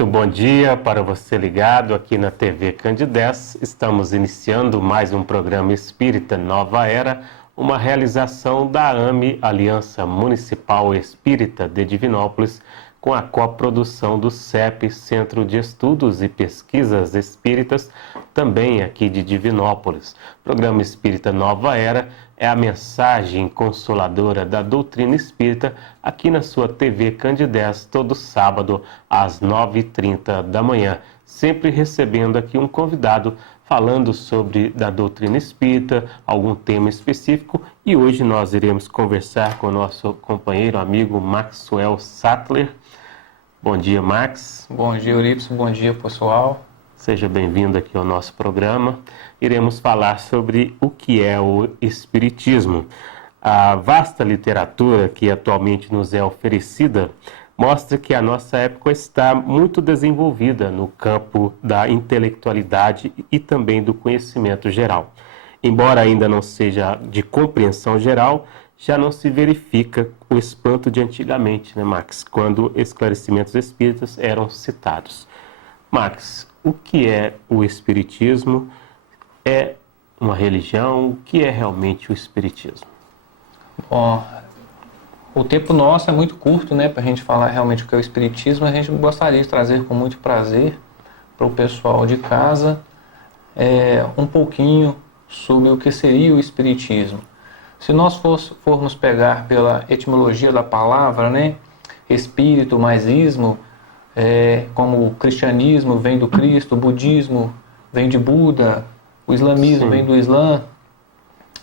Muito bom dia para você ligado aqui na TV Candidez. Estamos iniciando mais um programa Espírita Nova Era, uma realização da AME, Aliança Municipal Espírita de Divinópolis, com a coprodução do CEP, Centro de Estudos e Pesquisas Espíritas, também aqui de Divinópolis. O programa Espírita Nova Era é a mensagem consoladora da doutrina espírita aqui na sua TV Candidez, todo sábado às 9h30 da manhã, sempre recebendo aqui um convidado falando sobre da doutrina espírita, algum tema específico, e hoje nós iremos conversar com o nosso companheiro, amigo Maxwell Sattler. Bom dia, Max. Bom dia, Eurípides. Bom dia, pessoal. Seja bem-vindo aqui ao nosso programa. Iremos falar sobre o que é o Espiritismo. A vasta literatura que atualmente nos é oferecida mostra que a nossa época está muito desenvolvida no campo da intelectualidade e também do conhecimento geral. Embora ainda não seja de compreensão geral, já não se verifica o espanto de antigamente, né, Max? Quando esclarecimentos espíritas eram citados. Max, o que é o Espiritismo? É uma religião? O que é realmente o Espiritismo? Bom, o tempo nosso é muito curto, né, para a gente falar realmente o que é o Espiritismo. A gente gostaria de trazer com muito prazer para o pessoal de casa um pouquinho sobre o que seria o Espiritismo. Se nós formos pegar pela etimologia da palavra, né, espírito mais ismo, como o cristianismo vem do Cristo, o budismo vem de Buda, o islamismo vem do Islã,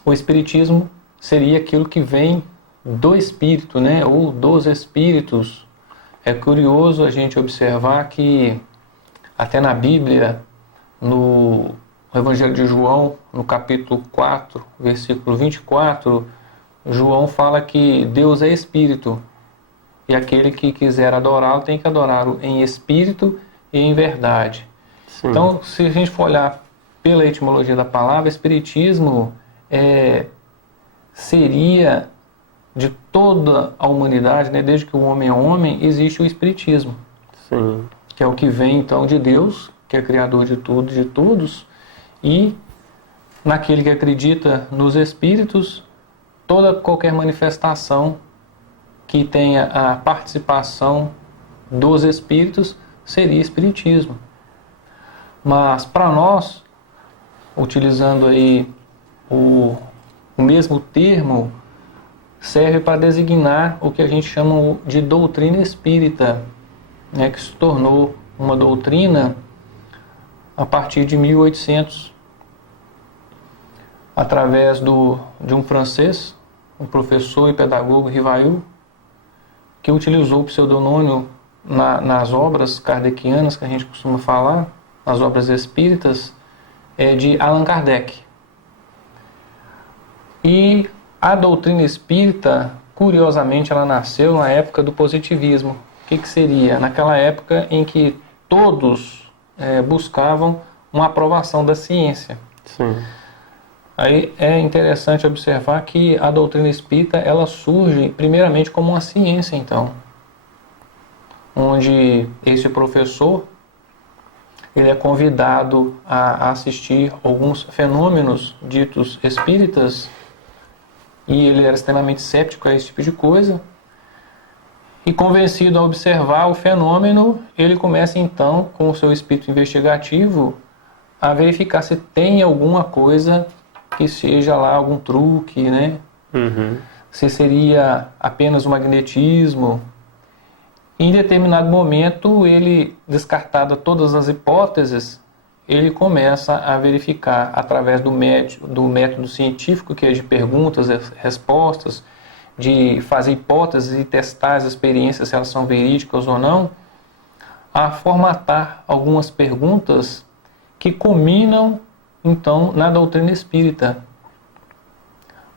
o espiritismo seria aquilo que vem do espírito, né, ou dos espíritos. É curioso a gente observar que até na Bíblia, no Evangelho de João, no capítulo 4, versículo 24, João fala que Deus é espírito. E aquele que quiser adorá-lo tem que adorá-lo em espírito e em verdade. Sim. Então, se a gente for olhar pela etimologia da palavra, espiritismo seria de toda a humanidade, né? Desde que o homem é homem, existe o espiritismo. Sim. Que é o que vem então de Deus, que é criador de tudo e de todos, e naquele que acredita nos espíritos, qualquer manifestação que tenha a participação dos espíritos seria espiritismo. Mas para nós, utilizando aí o mesmo termo, serve para designar o que a gente chama de doutrina espírita, né, que se tornou uma doutrina a partir de 1800, através de um francês, um professor e pedagogo, Rivail, que utilizou o pseudonônimo nas obras kardecianas, que a gente costuma falar, nas obras espíritas, de Allan Kardec. E a doutrina espírita, curiosamente, ela nasceu na época do positivismo. O que seria? Naquela época em que todos buscavam uma aprovação da ciência. Sim. Aí é interessante observar que a doutrina espírita, ela surge primeiramente como uma ciência, então, onde esse professor ele é convidado a assistir alguns fenômenos ditos espíritas, e ele era extremamente cético a esse tipo de coisa, e convencido a observar o fenômeno, ele começa então, com o seu espírito investigativo, a verificar se tem alguma coisa que seja lá algum truque, né? Uhum. Se seria apenas o magnetismo. Em determinado momento, ele, descartada todas as hipóteses, ele começa a verificar através do método científico, que é de perguntas e respostas, de fazer hipóteses e testar as experiências, se elas são verídicas ou não, a formatar algumas perguntas que culminam então na doutrina espírita.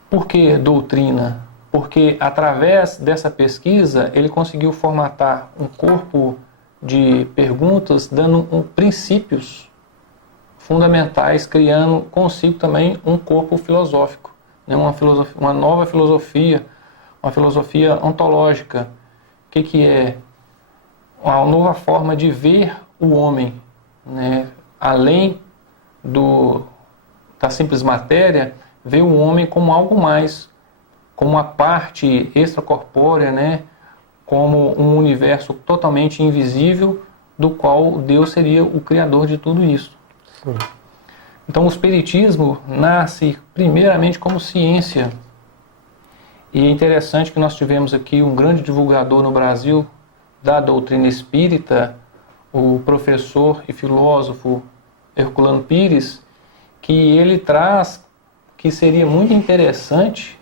Por que doutrina? Porque através dessa pesquisa ele conseguiu formatar um corpo de perguntas, dando princípios fundamentais, criando consigo também um corpo filosófico, né? Uma nova filosofia, uma filosofia ontológica. O que é? uma nova forma de ver o homem, né? Além da simples matéria, ver o homem como algo mais, como uma parte extracorpórea, né? Como um universo totalmente invisível, do qual Deus seria o criador de tudo isso. Sim. Então o Espiritismo nasce primeiramente como ciência. E é interessante que nós tivemos aqui um grande divulgador no Brasil da doutrina espírita, o professor e filósofo Herculano Pires, que ele traz que seria muito interessante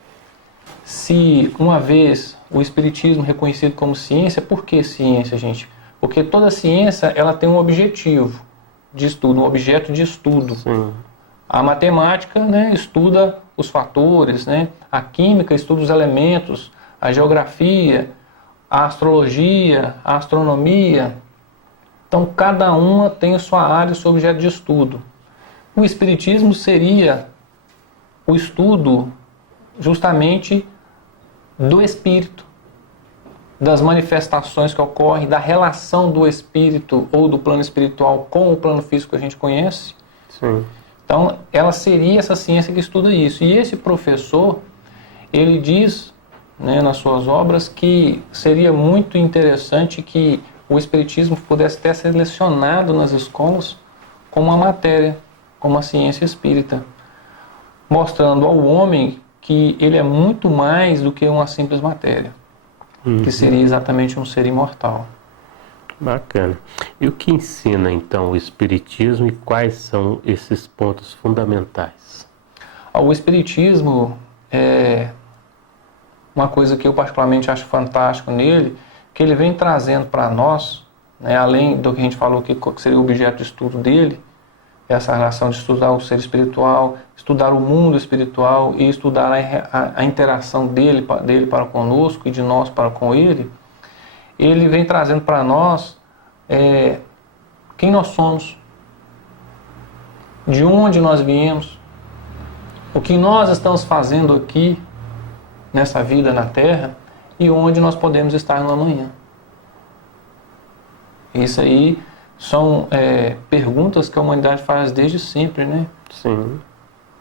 se, uma vez, o Espiritismo reconhecido como ciência. Por que ciência, gente? Porque toda ciência ela tem um objetivo de estudo, um objeto de estudo. Sim. A matemática, né, estuda os fatores, né? A química estuda os elementos, a geografia, a astrologia, a astronomia. Então, cada uma tem a sua área, o seu objeto de estudo. O Espiritismo seria o estudo justamente do espírito, das manifestações que ocorrem, da relação do espírito ou do plano espiritual com o plano físico que a gente conhece. Sim. Então, ela seria essa ciência que estuda isso. E esse professor, ele diz, né, nas suas obras, que seria muito interessante que o Espiritismo pudesse ter selecionado nas escolas como uma matéria, como uma ciência espírita, mostrando ao homem que ele é muito mais do que uma simples matéria, que seria exatamente um ser imortal. Bacana. E o que ensina, então, o Espiritismo e quais são esses pontos fundamentais? O Espiritismo é uma coisa que eu particularmente acho fantástico nele, que ele vem trazendo para nós, né, além do que a gente falou que seria o objeto de estudo dele, essa relação de estudar o ser espiritual, estudar o mundo espiritual e estudar a interação dele para conosco e de nós para com ele. Ele vem trazendo para nós quem nós somos, de onde nós viemos, o que nós estamos fazendo aqui nessa vida na Terra e onde nós podemos estar no amanhã. Isso aí são perguntas que a humanidade faz desde sempre, né? Sim.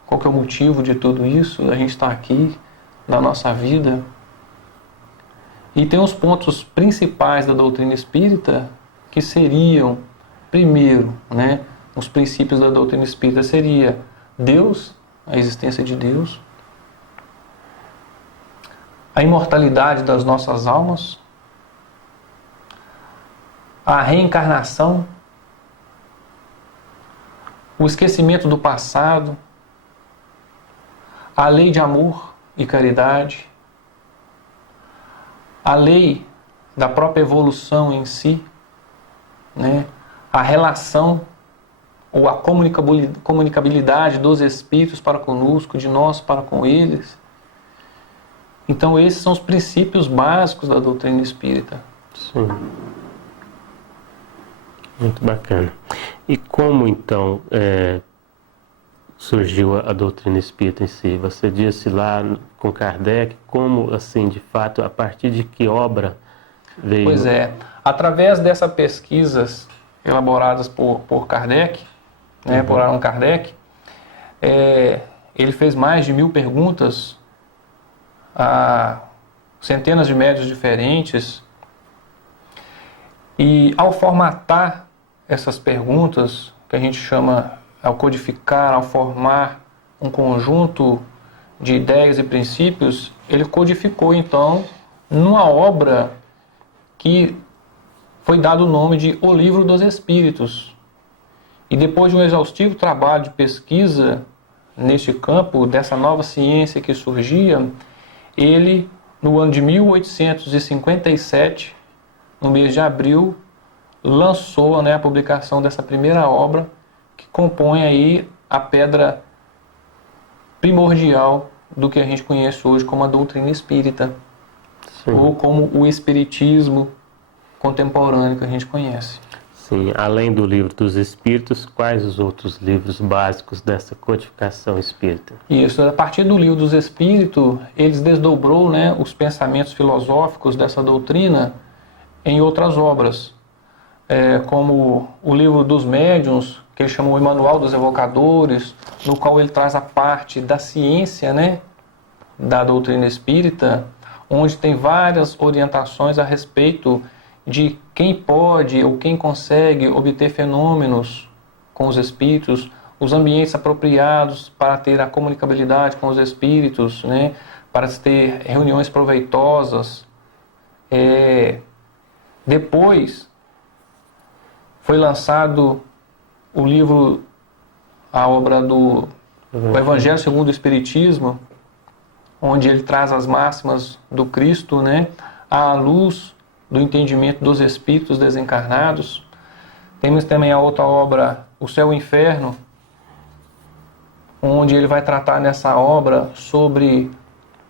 Qual que é o motivo de tudo isso? A gente está aqui na nossa vida. E tem os pontos principais da doutrina espírita que seriam, primeiro, né, os princípios da doutrina espírita seria Deus, a existência de Deus, a imortalidade das nossas almas, a reencarnação, o esquecimento do passado, a lei de amor e caridade, a lei da própria evolução em si, né? A relação ou a comunicabilidade dos espíritos para conosco, de nós para com eles. Então esses são os princípios básicos da doutrina espírita. Sim. Muito bacana. E como então surgiu a doutrina espírita em si? Você disse lá com Kardec, como assim, de fato, a partir de que obra veio? Pois é, através dessas pesquisas elaboradas por Kardec, né, por Allan Kardec, ele fez mais de 1000 perguntas a centenas de médiuns diferentes, e ao formatar essas perguntas, que a gente chama, ao codificar, ao formar um conjunto de ideias e princípios, ele codificou então numa obra que foi dado o nome de O Livro dos Espíritos. E depois de um exaustivo trabalho de pesquisa neste campo, dessa nova ciência que surgia, ele, no ano de 1857, no mês de abril, lançou, né, a publicação dessa primeira obra, que compõe aí a pedra primordial do que a gente conhece hoje como a doutrina espírita. Sim. Ou como o espiritismo contemporâneo que a gente conhece. Sim, além do Livro dos Espíritos, quais os outros livros básicos dessa codificação espírita? Isso, a partir do Livro dos Espíritos, eles desdobrou, né, os pensamentos filosóficos dessa doutrina em outras obras. como o livro dos médiuns, que ele chamou o Manual dos Evocadores, no qual ele traz a parte da ciência, né, da doutrina espírita, onde tem várias orientações a respeito de quem pode ou quem consegue obter fenômenos com os espíritos, os ambientes apropriados para ter a comunicabilidade com os espíritos, né, para se ter reuniões proveitosas. Depois foi lançado o livro, a obra do Evangelho segundo o Espiritismo, onde ele traz as máximas do Cristo, né, à luz do entendimento dos espíritos desencarnados. Temos também a outra obra, O Céu e o Inferno, onde ele vai tratar nessa obra sobre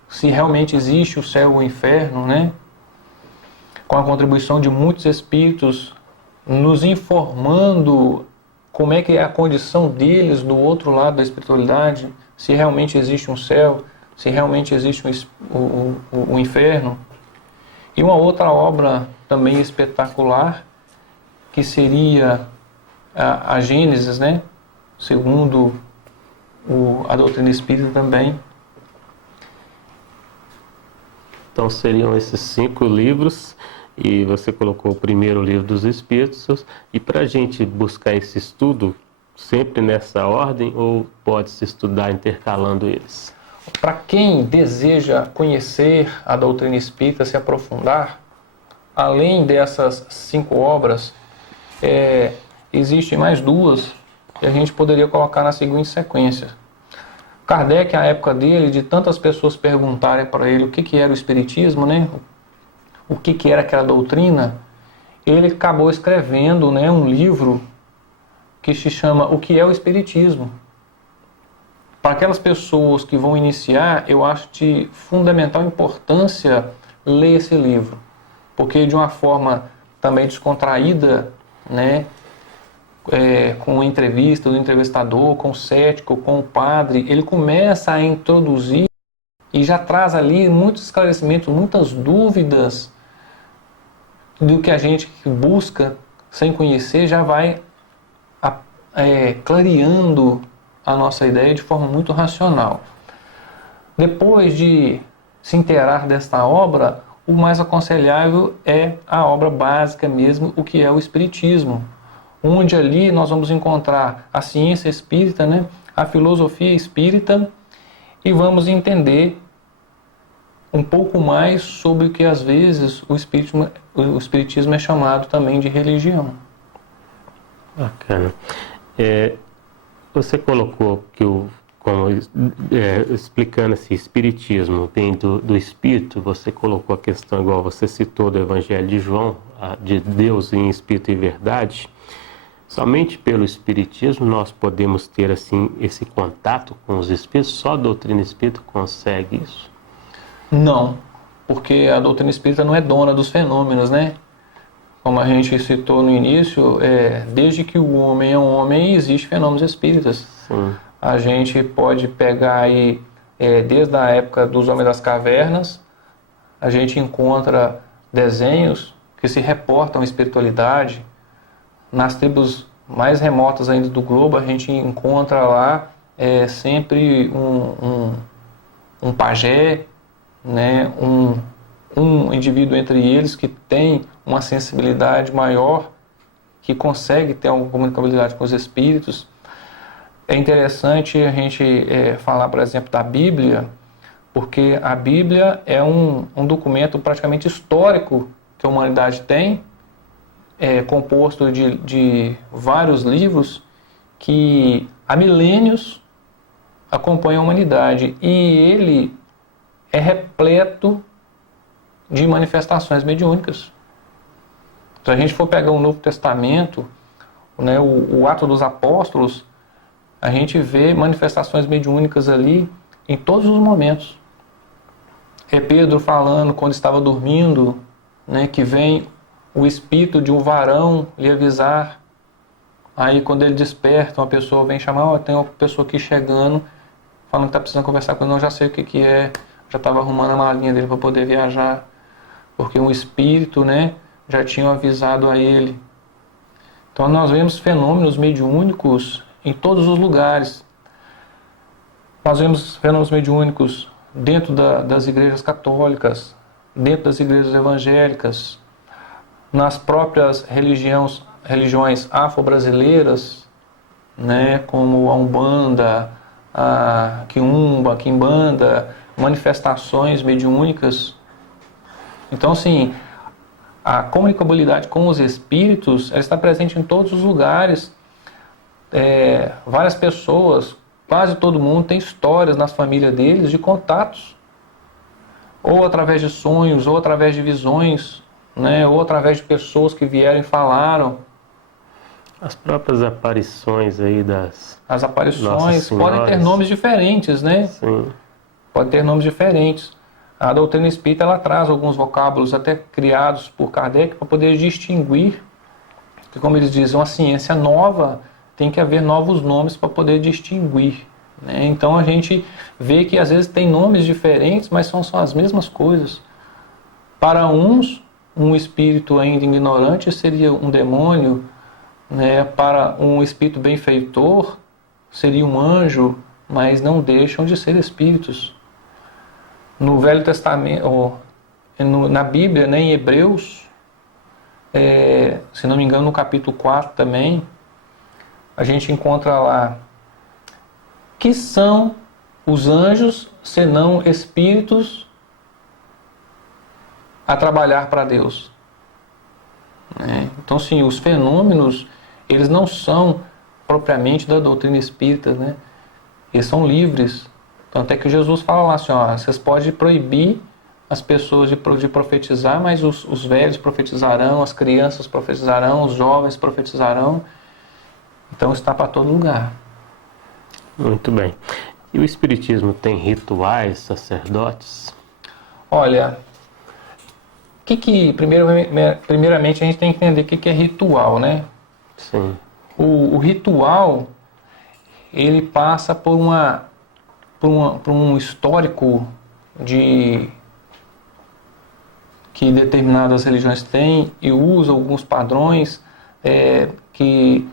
se realmente existe o céu e o inferno, né, com a contribuição de muitos espíritos, nos informando como é que é a condição deles do outro lado da espiritualidade, se realmente existe um céu, se realmente existe o inferno. E uma outra obra também espetacular, que seria a Gênesis, né, segundo a doutrina espírita também. Então seriam esses 5 livros, e você colocou o primeiro livro dos Espíritos, e para a gente buscar esse estudo, sempre nessa ordem, ou pode-se estudar intercalando eles? Para quem deseja conhecer a doutrina espírita, se aprofundar, além dessas 5 obras, existem mais 2 que a gente poderia colocar na seguinte sequência. Kardec, à época dele, de tantas pessoas perguntarem para ele o que era o Espiritismo, né? O que era aquela doutrina, ele acabou escrevendo, né, um livro que se chama O que é o Espiritismo. Para aquelas pessoas que vão iniciar, eu acho de fundamental importância ler esse livro, porque de uma forma também descontraída, né, com entrevista do entrevistador, com o cético, com o padre, ele começa a introduzir e já traz ali muitos esclarecimentos, muitas dúvidas do que a gente busca sem conhecer, já vai clareando a nossa ideia de forma muito racional. Depois de se inteirar desta obra, o mais aconselhável é a obra básica mesmo, o que é o Espiritismo, onde ali nós vamos encontrar a ciência espírita, né, a filosofia espírita, e vamos entender um pouco mais sobre o que às vezes o espiritismo é chamado também de religião. Bacana. Você colocou que explicando esse espiritismo vem do espírito, você colocou a questão, igual você citou do Evangelho de João, de Deus em espírito e verdade. Somente pelo espiritismo nós podemos ter assim esse contato com os espíritos? Só a doutrina espírita consegue isso? Não, porque a doutrina espírita não é dona dos fenômenos, né? Como a gente citou no início, desde que o homem é um homem, existem fenômenos espíritas. Sim. A gente pode pegar aí, desde a época dos homens das cavernas, a gente encontra desenhos que se reportam à espiritualidade. Nas tribos mais remotas ainda do globo, a gente encontra lá sempre um pajé, né, um indivíduo entre eles que tem uma sensibilidade maior, que consegue ter alguma comunicabilidade com os espíritos. É interessante a gente falar, por exemplo, da Bíblia, porque a Bíblia é um documento praticamente histórico que a humanidade tem, composto de vários livros que há milênios acompanham a humanidade, e ele é repleto de manifestações mediúnicas. Se a gente for pegar o Novo Testamento, né, o Atos dos Apóstolos, a gente vê manifestações mediúnicas ali em todos os momentos. Pedro falando quando estava dormindo, né, que vem o espírito de um varão lhe avisar. Aí quando ele desperta, uma pessoa vem chamar, tem uma pessoa aqui chegando, falando que está precisando conversar com ele, não, já sei o que é, já estava arrumando a malinha dele para poder viajar, porque um espírito, né, já tinha avisado a ele. Então nós vemos fenômenos mediúnicos em todos os lugares. Nós vemos fenômenos mediúnicos dentro das igrejas católicas, dentro das igrejas evangélicas, nas próprias religiões afro-brasileiras, né, como a Umbanda, a Quiumba, a Quimbanda, manifestações mediúnicas. Então, assim, a comunicabilidade com os espíritos ela está presente em todos os lugares. Várias pessoas, quase todo mundo, tem histórias nas famílias deles de contatos, ou através de sonhos, ou através de visões, né, ou através de pessoas que vieram e falaram. As próprias aparições aí As aparições podem ter nomes diferentes, né? Sim. Pode ter nomes diferentes. A doutrina espírita ela traz alguns vocábulos até criados por Kardec para poder distinguir, que, como eles dizem, uma ciência nova tem que haver novos nomes para poder distinguir, né? Então a gente vê que às vezes tem nomes diferentes, mas são as mesmas coisas. Para uns, um espírito ainda ignorante seria um demônio, né? Para um espírito benfeitor seria um anjo, mas não deixam de ser espíritos. No Velho Testamento, na Bíblia, né, em Hebreus, se não me engano, no capítulo 4 também, a gente encontra lá que são os anjos, senão espíritos a trabalhar para Deus. Então, sim, os fenômenos, eles não são propriamente da doutrina espírita, né? Eles são livres. Tanto é que Jesus fala lá assim, ó, vocês podem proibir as pessoas de profetizar, mas os velhos profetizarão, as crianças profetizarão, os jovens profetizarão. Então está para todo lugar. Muito bem. E o Espiritismo tem sacerdotes? Olha, primeiramente a gente tem que entender o que é ritual, né? Sim. O ritual, ele passa por um histórico que determinadas religiões têm e usa alguns padrões que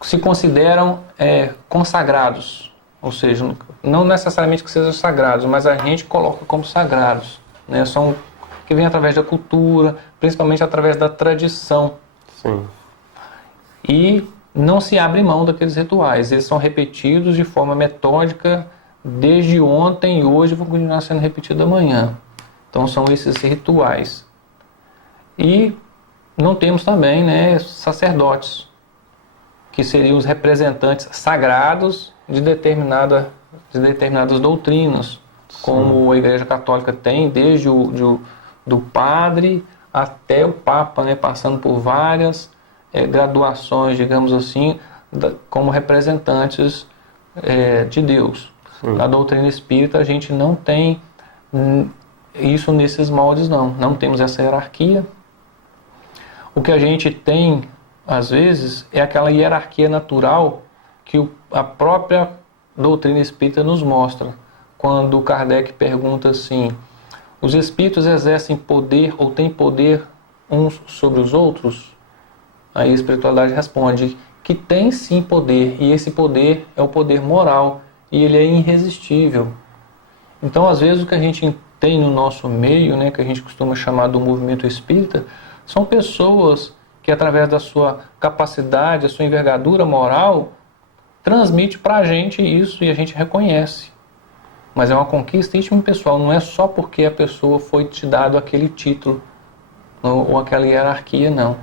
se consideram consagrados, ou seja, não necessariamente que sejam sagrados, mas a gente coloca como sagrados, né? São que vêm através da cultura, principalmente através da tradição. Sim. E não se abre mão daqueles rituais, eles são repetidos de forma metódica desde ontem e hoje vão continuar sendo repetidos amanhã. Então são esses rituais. E não temos também, né, sacerdotes, que seriam os representantes sagrados de determinadas doutrinas, como a Igreja Católica tem, desde do padre até o Papa, né, passando por várias graduações, digamos assim, como representantes de Deus. Sim. Na doutrina espírita a gente não tem isso nesses moldes, não temos essa hierarquia. O que a gente tem, às vezes, é aquela hierarquia natural que a própria doutrina espírita nos mostra. Quando Kardec pergunta assim, os espíritos exercem poder ou têm poder uns sobre os outros? Aí a espiritualidade responde que tem sim poder, e esse poder é o poder moral, e ele é irresistível. Então, às vezes, o que a gente tem no nosso meio, né, que a gente costuma chamar do movimento espírita, são pessoas que, através da sua capacidade, a sua envergadura moral, transmite para a gente isso e a gente reconhece. Mas é uma conquista íntima pessoal, não é só porque a pessoa foi te dado aquele título ou aquela hierarquia, não.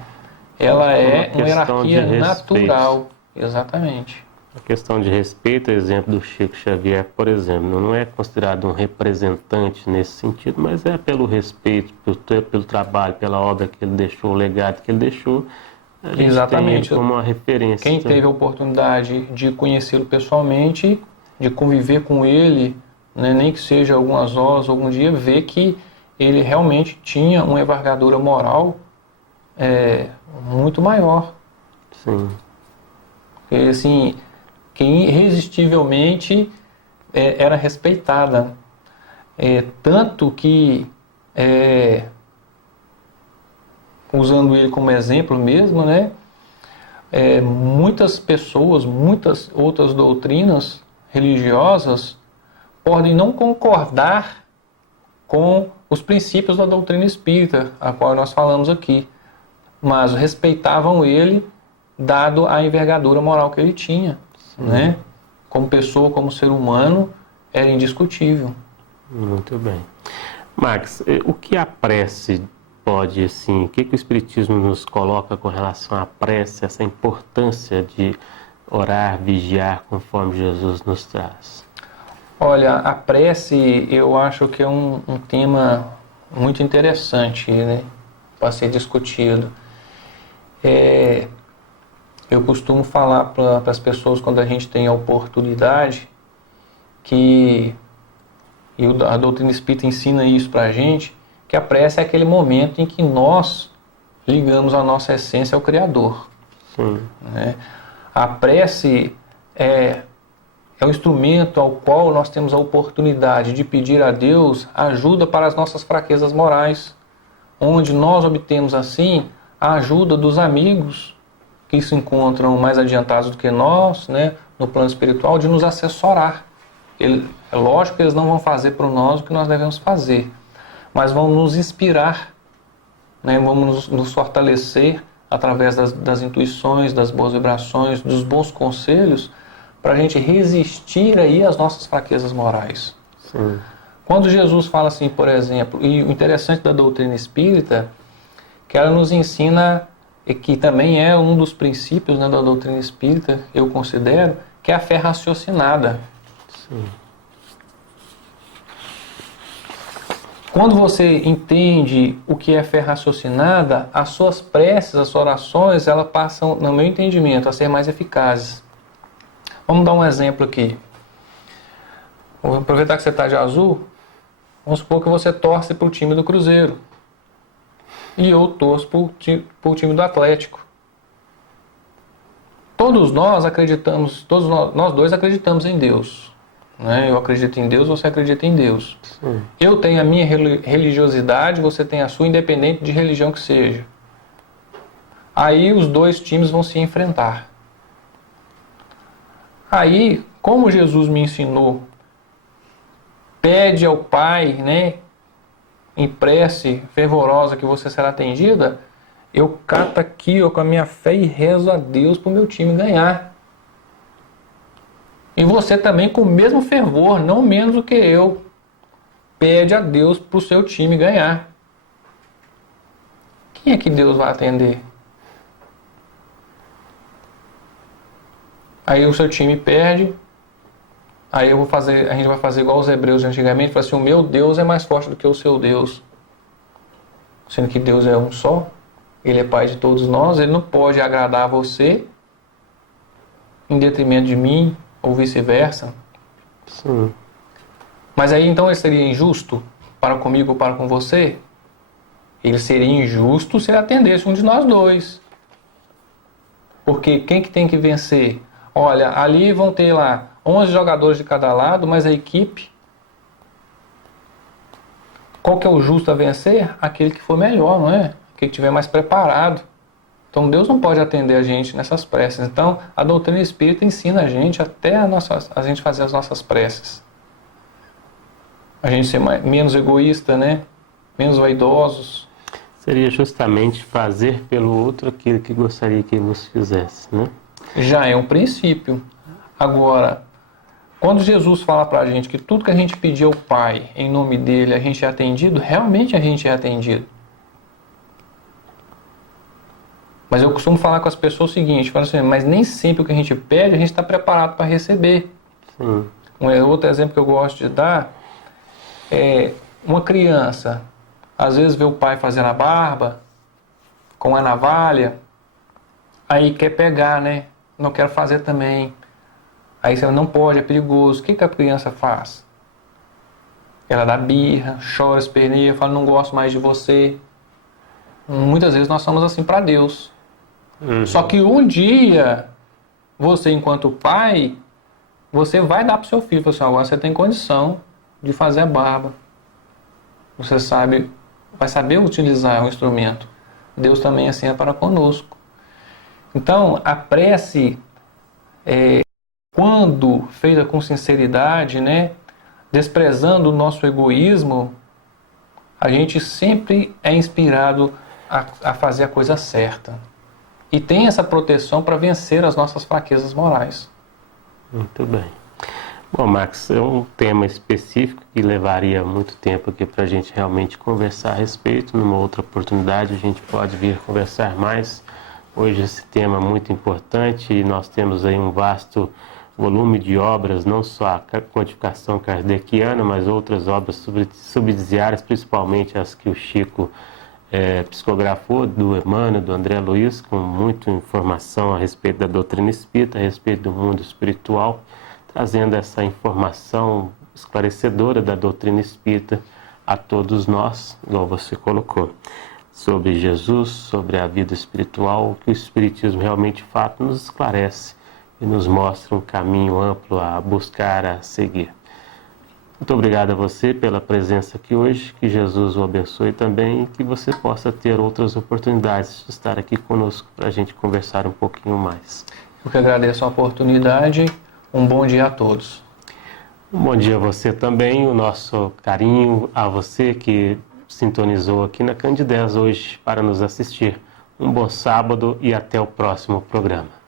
Ela é uma hierarquia natural. Exatamente. A questão de respeito, exemplo do Chico Xavier, por exemplo, não é considerado um representante nesse sentido, mas é pelo respeito, pelo trabalho, pela obra que ele deixou, o legado que ele deixou. A gente Exatamente. tem como uma referência. Quem teve a oportunidade de conhecê-lo pessoalmente, de conviver com ele, né, nem que seja algumas horas, algum dia, vê que ele realmente tinha uma envergadura moral muito maior. Sim. Porque, assim, que irresistivelmente era respeitada. Tanto que, usando ele como exemplo mesmo, né, muitas pessoas, muitas outras doutrinas religiosas podem não concordar com os princípios da doutrina espírita, a qual nós falamos aqui, mas respeitavam ele, dado a envergadura moral que ele tinha, né? Como pessoa, como ser humano, era indiscutível. Muito bem. Max, o que a prece pode, assim, o que o Espiritismo nos coloca com relação à prece, essa importância de orar, vigiar, conforme Jesus nos traz? Olha, a prece, eu acho que é um tema muito interessante, né, para ser discutido. Eu costumo falar para as pessoas, quando a gente tem a oportunidade, e a doutrina espírita ensina isso para a gente, que a prece é aquele momento em que nós ligamos a nossa essência ao Criador. Sim. Né? A prece é o instrumento ao qual nós temos a oportunidade de pedir a Deus ajuda para as nossas fraquezas morais, onde nós obtemos assim a ajuda dos amigos que se encontram mais adiantados do que nós, né, no plano espiritual, de nos assessorar. É lógico que eles não vão fazer por nós o que nós devemos fazer, mas vão nos inspirar, né, vão nos fortalecer através das intuições, das boas vibrações, dos bons conselhos, para a gente resistir aí às nossas fraquezas morais. Sim. Quando Jesus fala assim, por exemplo, e o interessante da doutrina espírita, que ela nos ensina, e que também é um dos princípios, né, da doutrina espírita, eu considero, que é a fé raciocinada. Sim. Quando você entende o que é fé raciocinada, as suas preces, as suas orações, elas passam, no meu entendimento, a ser mais eficazes. Vamos dar um exemplo aqui. Vou aproveitar que você está de azul. Vamos supor que você torce para o time do Cruzeiro. E eu torço para o time do Atlético. Todos nós acreditamos, todos nós dois acreditamos em Deus. Né? Eu acredito em Deus, você acredita em Deus. Sim. Eu tenho a minha religiosidade, você tem a sua, independente de religião que seja. Aí os dois times vão se enfrentar. Aí, como Jesus me ensinou, pede ao Pai, né, em prece fervorosa que você será atendida, eu cato aqui com a minha fé e rezo a Deus para o meu time ganhar. E você também, com o mesmo fervor, não menos do que eu, pede a Deus para o seu time ganhar. Quem é que Deus vai atender? Aí o seu time perde, aí a gente vai fazer igual os hebreus de antigamente, falar assim, o meu Deus é mais forte do que o seu Deus. Sendo que Deus é um só, Ele é Pai de todos nós, Ele não pode agradar a você em detrimento de mim, ou vice-versa. Sim. Mas aí então ele seria injusto para comigo ou para com você? Ele seria injusto se ele atendesse um de nós dois. Porque quem que tem que vencer? Olha, ali vão ter lá 11 jogadores de cada lado, mas a equipe, qual que é o justo a vencer? Aquele que for melhor, não é? Aquele que estiver mais preparado. Então Deus não pode atender a gente nessas preces. Então a doutrina espírita ensina a gente até a gente fazer as nossas preces. A gente ser menos egoísta, né? Menos vaidosos. Seria justamente fazer pelo outro aquilo que gostaria que ele nos fizesse, né? Já é um princípio. Agora, quando Jesus fala pra gente que tudo que a gente pedir ao Pai, em nome dele, a gente é atendido, realmente a gente é atendido. Mas eu costumo falar com as pessoas o seguinte, falo assim, mas nem sempre o que a gente pede, a gente está preparado para receber. Sim. Outro exemplo que eu gosto de dar é uma criança, às vezes vê o pai fazendo a barba, com a navalha, aí quer pegar, né? Não quero fazer também. Aí você não pode, é perigoso. O que a criança faz? Ela dá birra, chora, esperneia, fala, não gosto mais de você. Muitas vezes nós somos assim para Deus. Só que um dia, você enquanto pai, você vai dar para o seu filho, fala assim, agora você tem condição de fazer a barba. Você vai saber utilizar o instrumento. Deus também assim é para conosco. Então, a prece, quando feita com sinceridade, né, desprezando o nosso egoísmo, a gente sempre é inspirado a fazer a coisa certa. E tem essa proteção para vencer as nossas fraquezas morais. Muito bem. Bom, Max, é um tema específico que levaria muito tempo aqui para a gente realmente conversar a respeito. Numa outra oportunidade a gente pode vir conversar mais. Hoje esse tema é muito importante e nós temos aí um vasto volume de obras, não só a codificação kardeciana, mas outras obras subsidiárias, principalmente as que o Chico psicografou, do Emmanuel, do André Luiz, com muita informação a respeito da doutrina espírita, a respeito do mundo espiritual, trazendo essa informação esclarecedora da doutrina espírita a todos nós, igual você colocou, sobre Jesus, sobre a vida espiritual, que o Espiritismo realmente, de fato, nos esclarece e nos mostra um caminho amplo a buscar, a seguir. Muito obrigado a você pela presença aqui hoje, que Jesus o abençoe também e que você possa ter outras oportunidades de estar aqui conosco para a gente conversar um pouquinho mais. Eu que agradeço a oportunidade. Um bom dia a todos. Um bom dia a você também, o nosso carinho a você que sintonizou aqui na Candidez hoje para nos assistir. Um bom sábado e até o próximo programa.